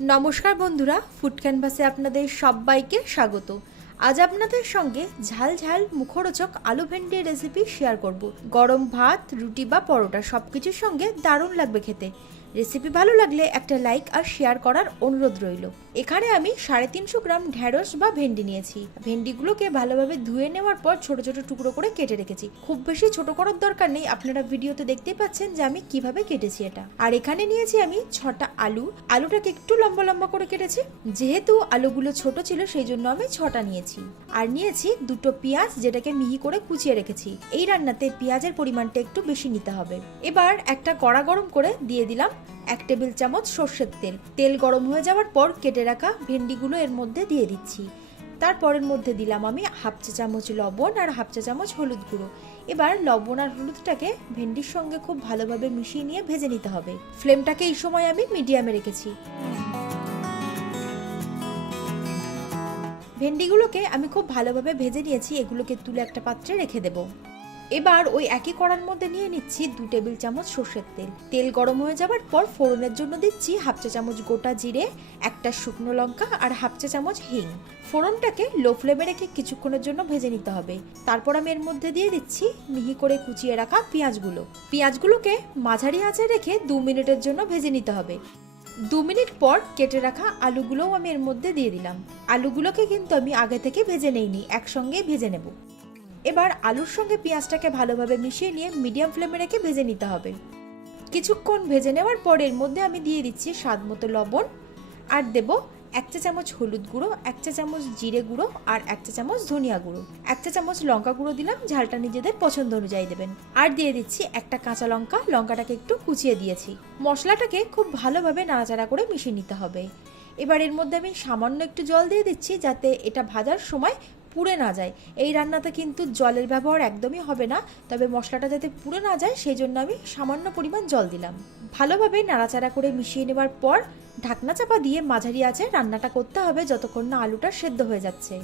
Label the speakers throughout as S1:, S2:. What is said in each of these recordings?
S1: নমস্কার বন্ধুরা ফুড ক্যানভাসে আপনাদের সবাইকে স্বাগত। আজ আপনাদের সঙ্গে ঝাল ঝাল মুখরোচক আলু ভেন্ডির রেসিপি শেয়ার করব। গরম ভাত, রুটি বা পরোটা সব কিছুর সঙ্গে দারুণ লাগবে খেতে। রেসিপি ভালো লাগলে একটা লাইক আর শেয়ার করার অনুরোধ রইল। এখানে আমি সাড়ে তিনশো গ্রাম ঢ্যাঁড়স বা ভেন্ডি নিয়েছি। ভেন্ডিগুলোকে ভালোভাবে ধুয়ে নেওয়ার পর ছোট ছোট টুকরো করে কেটে রেখেছি। খুব বেশি ছোট করার দরকার নেই, আপনারা ভিডিওতে দেখতেই পাচ্ছেন যে আমি কীভাবে কেটেছি এটা। আর এখানে নিয়েছি আমি ছটা আলু। আলুটাকে একটু লম্বা লম্বা করে কেটেছি। যেহেতু আলুগুলো ছোট ছিল, সেই জন্য আমি ছটা নিয়েছি। আর নিয়েছি দুটো পেঁয়াজ, যেটাকে মিহি করে কুচিয়ে রেখেছি। এই রান্নাতে পেঁয়াজের পরিমাণটা একটু বেশি নিতে হবে। এবার একটা কড়া গরম করে দিয়ে দিলাম এক টেবিল চামচ সর্ষের তেল। তেল গরম হয়ে যাওয়ার পর কেটে রাখা ভেন্ডিগুলো এর মধ্যে দিয়ে দিচ্ছি। তারপরের মধ্যে দিলাম আমি হাফ চা চামচ লবণ আর হাফ চা চামচ হলুদ গুঁড়ো। এবার লবণ আর হলুদটাকে ভেন্ডির সঙ্গে খুব ভালোভাবে মিশিয়ে নিয়ে ভেজে নিতে হবে। ফ্লেমটাকে এই সময় আমি মিডিয়ামে রেখেছি। ভেন্ডিগুলোকে আমি খুব ভালোভাবে ভেজে নিয়েছি। এগুলোকে তুলে একটা পাত্রে রেখে দেবো। এবার ওই একই কড়ার মধ্যে নিয়ে নিচ্ছি দু টেবিল চামচ সর্ষের তেল। তেল গরম হয়ে যাবার পর ফোড়নের জন্য দিচ্ছি হাফ চা চামচ গোটা জিরে, একটা শুকনো লঙ্কা আর হাফ চা চামচ হিং। ফোড়নটাকে লো ফ্লেমে রেখে কিছুক্ষণের জন্য ভেজে নিতে হবে। তারপর আমি এর মধ্যে দিয়ে দিচ্ছি মিহি করে কুচিয়ে রাখা পেঁয়াজগুলো। পেঁয়াজগুলোকে মাঝারি আঁচে রেখে দু মিনিটের জন্য ভেজে নিতে হবে। দু মিনিট পর কেটে রাখা আলুগুলোও আমি এর মধ্যে দিয়ে দিলাম। আলুগুলোকে কিন্তু আমি আগে থেকে ভেজে নেইনি, একসঙ্গেই ভেজে নেব। এবার আলুর সঙ্গে পেঁয়াজটাকে ভালোভাবে মিশিয়ে নিয়ে মিডিয়াম ফ্লেমে রেখে ভেজে নিতে হবে। কিছুক্ষণ ভেজে নেওয়ার পর এর মধ্যে আমি দিয়ে দিচ্ছি স্বাদ মতো লবণ আর দেব এক চা চামচ হলুদ গুঁড়ো, এক চা চামচ জিরে গুঁড়ো আর এক চা চামচ ধনিয়া গুঁড়ো। এক চা চামচ লঙ্কা গুঁড়ো দিলাম, ঝালটা নিজেদের পছন্দ অনুযায়ী দেবেন। আর দিয়ে দিচ্ছি একটা কাঁচা লঙ্কা, লঙ্কাটাকে একটু কুচিয়ে দিয়েছি। মশলাটাকে খুব ভালোভাবে নাড়াচাড়া করে মিশিয়ে নিতে হবে। এবার এর মধ্যে আমি সামান্য একটু জল দিয়ে দিচ্ছি যাতে এটা ভাজার সময় পুড়ে না যায়। এই রান্নাতে কিন্তু জলের ব্যবহার একদমই হবে না, তবে মশলাটা যাতে পুড়ে না যায় সেই জন্য আমি সামান্য পরিমাণ জল দিলাম। ভালোভাবে নাড়াচাড়া করে মিশিয়ে নেবার পর ঢাকনা চাপা দিয়ে মাঝারি আছে রান্নাটা করতে হবে যতক্ষণ না আলুটা সেদ্ধ হয়ে যাচ্ছে।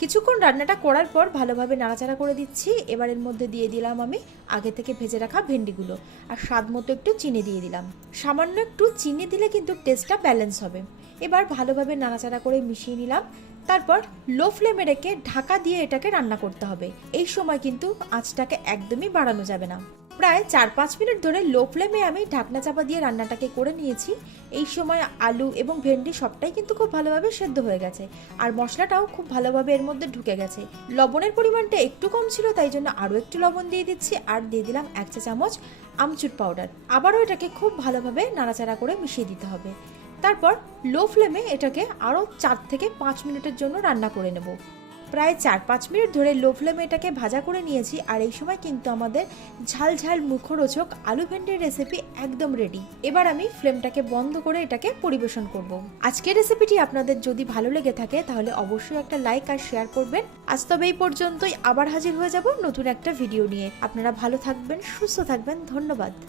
S1: কিছুক্ষণ রান্নাটা করার পর ভালোভাবে নাড়াচাড়া করে দিচ্ছি। এবার এর মধ্যে দিয়ে দিলাম আমি আগে থেকে ভেজে রাখা ভেন্ডিগুলো। আর স্বাদ মতো একটু চিনি দিয়ে দিলাম। সামান্য একটু চিনি দিলে কিন্তু টেস্টটা ব্যালেন্স হবে। এবার ভালোভাবে নাড়াচাড়া করে মিশিয়ে নিলাম। তারপর লো ফ্লেমে রেখে ঢাকা দিয়ে এটাকে রান্না করতে হবে। এই সময় কিন্তু আঁচটাকে একদমই বাড়ানো যাবে না। প্রায় চার পাঁচ মিনিট ধরে লো ফ্লেমে আমি ঢাকনা চাপা দিয়ে রান্নাটাকে করে নিয়েছি। এই সময় আলু এবং ভেন্ডি সবটাই কিন্তু খুব ভালোভাবে সেদ্ধ হয়ে গেছে। আর মশলাটাও খুব ভালোভাবে এর মধ্যে ঢুকে গেছে। লবণের পরিমাণটা একটু কম ছিল, তাই জন্য আরও একটু লবণ দিয়ে দিচ্ছি আর দিয়ে দিলাম এক চা চামচ আমচুর পাউডার। আবারও এটাকে খুব ভালোভাবে নাড়াচাড়া করে মিশিয়ে দিতে হবে। তারপর লো ফ্লেমে এটাকে আরও চার থেকে পাঁচ মিনিটের জন্য রান্না করে নেব। প্রায় চার পাঁচ মিনিট ধরে লো ফ্লেমে এটাকে ভাজা করে নিয়েছি আর এই সময় কিন্তু আমাদের ঝাল ঝাল মুখরোচক আলু ভেন্ডির রেসিপি একদম রেডি এবার আমি ফ্লেমটাকে বন্ধ করে এটাকে পরিবেশন করব। আজকের রেসিপিটি আপনাদের যদি ভালো লেগে থাকে তাহলে অবশ্যই একটা লাইক আর শেয়ার করবেন। আজ তবে এই পর্যন্তই, আবার হাজির হয়ে যাব নতুন একটা ভিডিও নিয়ে। আপনারা ভালো থাকবেন, সুস্থ থাকবেন, ধন্যবাদ।